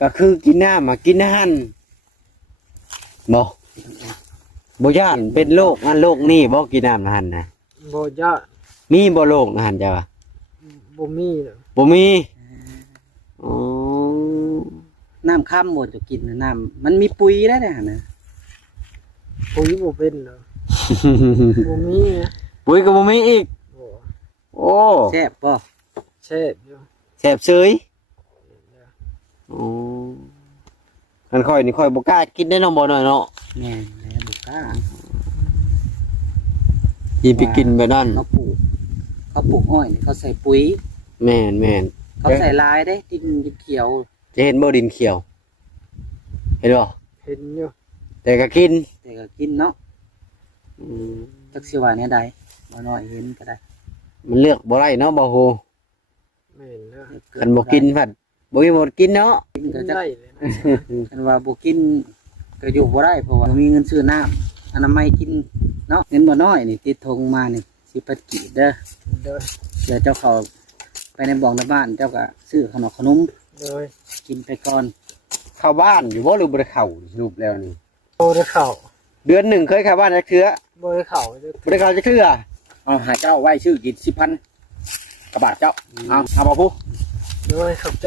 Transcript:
ก็คือกินน้ำมากินอาหารบ่ย่านเป็นโรคนั่นโรคนี่บ่กินน้ำอาหารนะ บ่ยะ มีบ่โรคอาหารจ้ะ บ่มีเด้อ บ่มีอ๋อ น้ำค่ำหมดจะกินน้ำมันมีปุ๋ยได้เนี่ยนะ ปุ๋ยบ่เป็นเด้อบ่มีนะ ปุ๋ยก็บ่มีอีก บ่ โอ้ แซ่บป่ะ แซ่บอยู่ แสบเสยอ๋อคันค่อยนี่ค่อยบ่กล้ากินได้น้องบ่น้อยเนาะ แม่แล้วบุก้า สิไปกินแบบนั้น เขาปลูกอ้อยนี่เขาใส่ปุ๋ย แม่น เขาใส่ลายได้ดินเขียว จะเห็นบ่ดินเขียว เห็นบ่ เห็นอยู่ แต่ก็กิน แต่ก็กินเนาะ อืม จักสิว่าเนี่ยใดบ่น้อยเห็นก็ได้ มันเลือกบ่ได้เนาะบ่โห แม่นเด้อ คันบ่กินผัดบ่มีหมดกินเนาะ กินก็ กิน จัก ได้เลยนะ คันว่าบ่กินก็อยู่บ่ได้เพราะว่าบ่มีเงินซื้อน้ำอนามัยกินเนาะเงินบ่น้อยนี่ติดธงมานี่สิปัดกีบเด้อ เด้อ เดี๋ยวเจ้าเขาไปในบ่องในบ้านเจ้าก็ซื้อขนม เด้อ กินไปก่อน เข้าบ้านอยู่บ่หรือบ่ได้เข้าสรุปแล้วนี่ บ่ได้เข้า เดือนหนึ่งเคยเข้าบ้านจักเทื่อ บ่ได้เข้าเด้อ บ่ได้เข้าจักเทื่อ เอาหาเจ้าไว้ชื่อกิน10,000กระบาทเจ้าเอาบ่ผู้ เด้อขอบใจ